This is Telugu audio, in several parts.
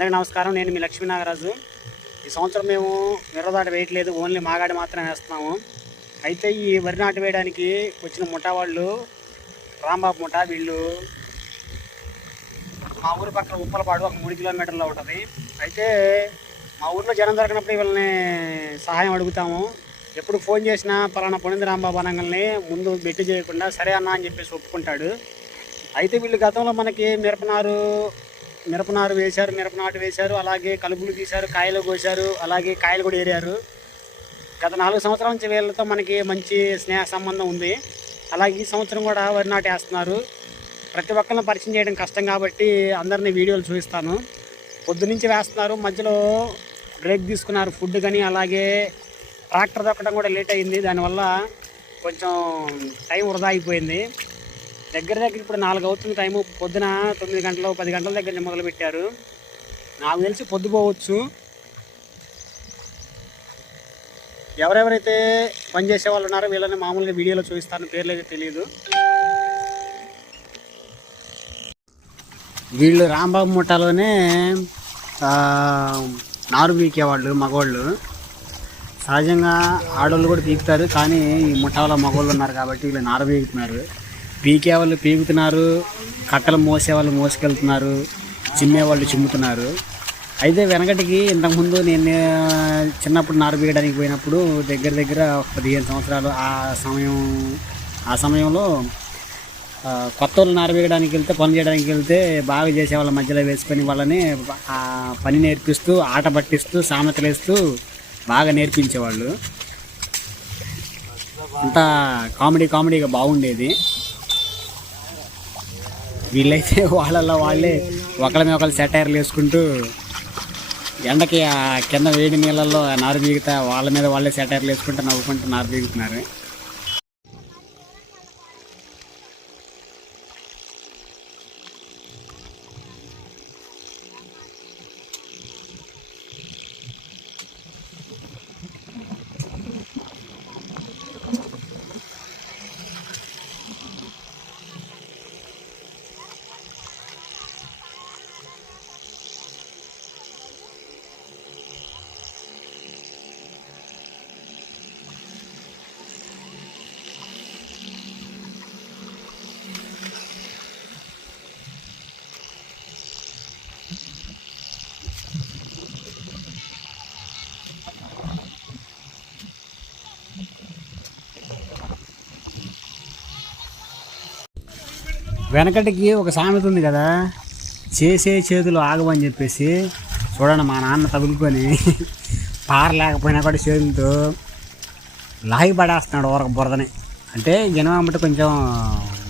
అందరికీ నమస్కారం. నేను మీ లక్ష్మీ నాగరాజు. ఈ సంవత్సరం మేము మిర్రదాట వేయట్లేదు. ఓన్లీ మాగాడి మాత్రమే వేస్తున్నాము. అయితే ఈ వరి నాటు వేయడానికి వచ్చిన ముఠా వాళ్ళు రాంబాబు ముఠా వీళ్ళు మా ఊరి పక్కన ఉప్పలపాడు ఒక మూడు కిలోమీటర్లో ఉంటుంది. అయితే మా ఊర్లో జనం దొరికినప్పుడు వీళ్ళని సహాయం అడుగుతాము. ఎప్పుడు ఫోన్ చేసినా పలానా పొనింది రాంబాబు అనగానే ముందు బెట్టి చేయకుండా సరే అన్న అని చెప్పేసి ఒప్పుకుంటాడు. అయితే వీళ్ళు గతంలో మనకి మిరపనారు మిరపనారు వేశారు మిరపనాటు వేశారు అలాగే కలుపులు తీశారు కాయలు కోశారు అలాగే కాయలు కూడా ఏరారు. గత నాలుగు సంవత్సరాల నుంచి వీళ్ళతో మనకి మంచి స్నేహ సంబంధం ఉంది. అలాగే ఈ సంవత్సరం కూడా వరి నాటు వేస్తున్నారు. ప్రతి ఒక్కరిని పరిచయం చేయడం కష్టం కాబట్టి అందరినీ వీడియోలు చూపిస్తాను. పొద్దునుంచి వేస్తున్నారు మధ్యలో బ్రేక్ తీసుకున్నారు ఫుడ్ కానీ అలాగే ట్రాక్టర్ దొక్కడం కూడా లేట్ అయింది. దానివల్ల కొంచెం టైం వృధా అయిపోయింది. దగ్గర దగ్గర ఇప్పుడు నాలుగు అవుతుంది టైము. పొద్దున తొమ్మిది గంటలు పది గంటల దగ్గర మొదలుపెట్టారు. మొదలు పెట్టారు నాకు తెలిసి పొద్దుపోవచ్చు ఎవరెవరైతే పనిచేసే వాళ్ళు ఉన్నారో వీళ్ళని మామూలుగా వీడియోలో చూపిస్తాను. పేర్లు అయితే తెలియదు వీళ్ళు రాంబాబు ముఠాలోనే నారు నారు పీకేవాళ్ళు మగవాళ్ళు. సహజంగా ఆడవాళ్ళు కూడా పీకుతారు కానీ ఈ ముఠాలో మగవాళ్ళు ఉన్నారు కాబట్టి వీళ్ళు నారు పీకుతున్నారు. పీకే వాళ్ళు పీకుతున్నారు కట్టలు మోసే వాళ్ళు మోసుకెళ్తున్నారు చిమ్మే వాళ్ళు చిమ్ముతున్నారు. అయితే వెనకటికి ఇంతకుముందు నేను చిన్నప్పుడు నారు పీయడానికి పోయినప్పుడు దగ్గర దగ్గర పదిహేను సంవత్సరాలు ఆ సమయం ఆ సమయంలో కొత్త వాళ్ళు నారబీయడానికి వెళ్తే పని చేయడానికి వెళ్తే బాగా చేసే వాళ్ళ మధ్యలో వేసుకొని వాళ్ళని ఆ పని నేర్పిస్తూ ఆట పట్టిస్తూ సామెతలు వేస్తూ బాగా నేర్పించేవాళ్ళు. అంతా కామెడీ కామెడీగా బాగుండేది. వీళ్ళైతే వాళ్ళల్లో వాళ్ళే ఒకళ్ళ మీద ఒకళ్ళు సెటైర్లు వేసుకుంటూ ఎండకి ఆ కింద వేడి నీళ్ళల్లో నారు బీగుతా వాళ్ళ మీద వాళ్ళే సెటైర్లు వేసుకుంటూ నవ్వుకుంటూ నారు బీగుతున్నారు వెనకటికి ఒక సామెత ఉంది కదా చేసే చేతులు ఆగవని చెప్పేసి చూడండి మా నాన్న తగులుకొని పార లేకపోయినా కూడా చేతులతో లాగి పడేస్తున్నాడు ఊరక బురదని. అంటే జనం అమ్మటి కొంచెం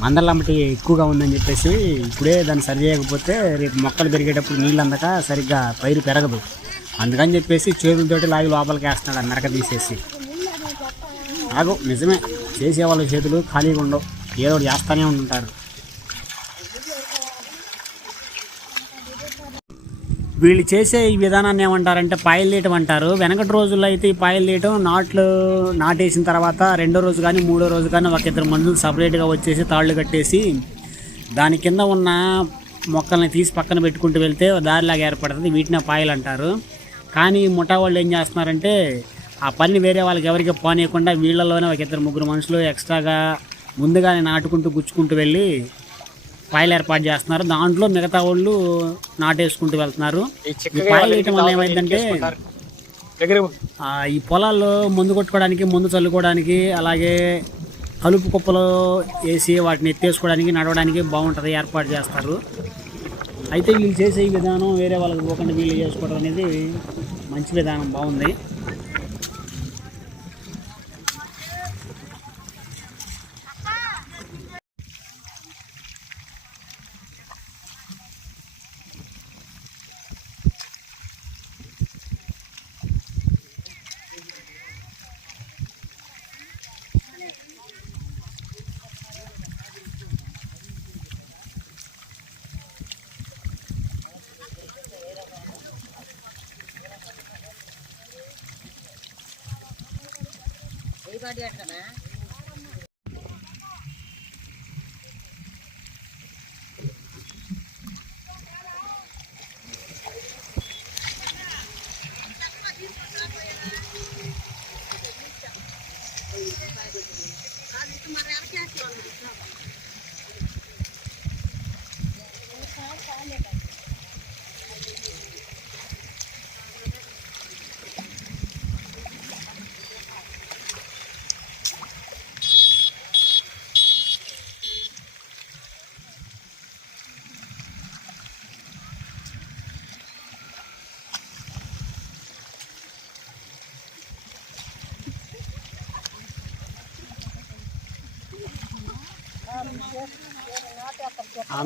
మందల అమ్మటి ఎక్కువగా ఉందని చెప్పేసి ఇప్పుడే దాన్ని సరి చేయకపోతే రేపు మొక్కలు పెరిగేటప్పుడు నీళ్ళు అందక సరిగ్గా పైరు పెరగదు. అందుకని చెప్పేసి చేతులతోటి లాగి లోపలికి వేస్తున్నాడు ఆ మెరక తీసేసి. ఆగు నిజమే చేసేవాళ్ళ చేతులు ఖాళీగా ఉండవు. ఏదో చేస్తూనే ఉంటుంటారు వీళ్ళు చేసే ఈ విధానాన్ని ఏమంటారంటే పాయలు తీయటం అంటారు. వెనకటి రోజుల్లో అయితే ఈ పాయలు తీయటం నాట్లు నాటేసిన తర్వాత రెండో రోజు కానీ మూడో రోజు కానీ ఒక ఇద్దరు మనుషులు సపరేట్గా వచ్చేసి తాళ్ళు కట్టేసి దాని కింద ఉన్న మొక్కల్ని తీసి పక్కన పెట్టుకుంటూ వెళ్తే దారిలాగా ఏర్పడుతుంది. వీటిని పాయలు అంటారు. కానీ ముఠా వాళ్ళు ఏం చేస్తున్నారంటే ఆ పని వేరే వాళ్ళకి ఎవరికి పోనీయకుండా వీళ్ళలోనే ఒక ఇద్దరు ముగ్గురు మనుషులు ఎక్స్ట్రాగా ముందుగానే నాటుకుంటూ గుచ్చుకుంటూ వెళ్ళి పాయలు ఏర్పాటు చేస్తున్నారు. దాంట్లో మిగతా వాళ్ళు నాటేసుకుంటూ వెళ్తున్నారు. ఈ పాయలు వేయటం వల్ల ఏమైందంటే ఈ పొలాల్లో ముందు కొట్టుకోవడానికి ముందు చల్లుకోవడానికి అలాగే కలుపు కుప్పలు వేసి వాటిని ఎత్తేసుకోవడానికి నడవడానికి బాగుంటుంది ఏర్పాటు చేస్తారు. అయితే వీళ్ళు చేసే ఈ విధానం వేరే వాళ్ళకి పోకుండా వీళ్ళు చేసుకోవడం అనేది మంచి విధానం బాగుంది. అడిగట్టనా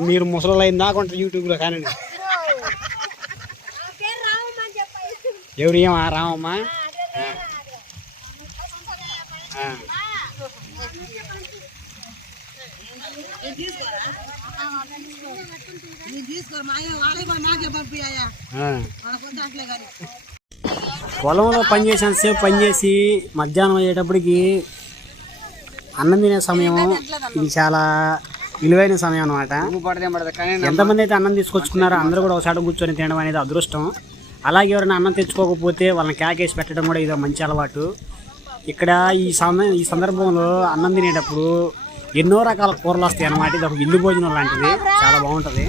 మీరు ముసలి అయిన దాకా ఉంటారు యూట్యూబ్లో కానీ ఎవరు ఏమా? రామమ్మ. పొలంలో పనిచేసినంత సేపు పనిచేసి మధ్యాహ్నం అయ్యేటప్పటికి అన్నం తినే సమయం ఇది చాలా విలువైన సమయం అనమాట ఎంతమంది అయితే అన్నం తీసుకొచ్చుకున్నారో అందరూ కూడా ఒకసారి కూర్చొని తినడం అనేది అదృష్టం. అలాగే ఎవరైనా అన్నం తెచ్చుకోకపోతే వాళ్ళని కేకేసి పెట్టడం కూడా ఇదో మంచి అలవాటు. ఇక్కడ ఈ సమయం ఈ సందర్భంలో అన్నం తినేటప్పుడు ఎన్నో రకాల కూరలు వస్తాయి అన్నమాట ఇది ఒక విందు భోజనం లాంటిది. చాలా బాగుంటుంది.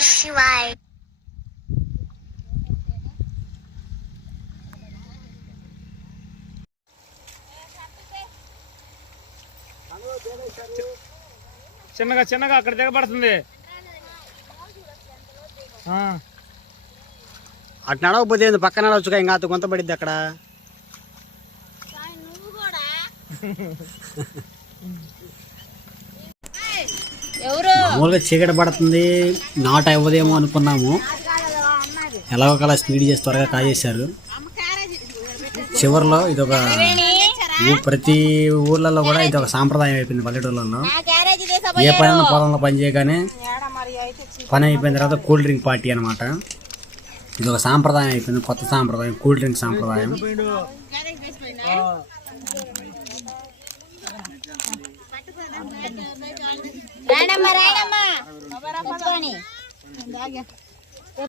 Shivaya. చిన్నగా చిన్నగా అక్కడ దిగబడుతుంది. అటు నడవకపోతే పక్కన నడవచ్చుగా ఇంకా అంత కొంత పడిద్ది అక్కడ? ఎవరు మామూలుగా చీకటి పడుతుంది నాట అవ్వదేమో అనుకున్నాము. ఎలాగో కలా స్పీడ్ చేసి త్వరగా కాజేశారు. చివరిలో ఇది ఒక ప్రతి ఊర్లలో కూడా ఇది ఒక సాంప్రదాయం అయిపోయింది పల్లెటూళ్ళలో క్యారేజీ ఏ పని పొలంలో పని చేయగానే పని అయిపోయిన తర్వాత కూల్ డ్రింక్ పార్టీ అన్నమాట. ఇది ఒక సాంప్రదాయం అయిపోయింది కొత్త సాంప్రదాయం కూల్ డ్రింక్ సాంప్రదాయం. రాయడమ్మా రాయడమ్మా పట్టుకొని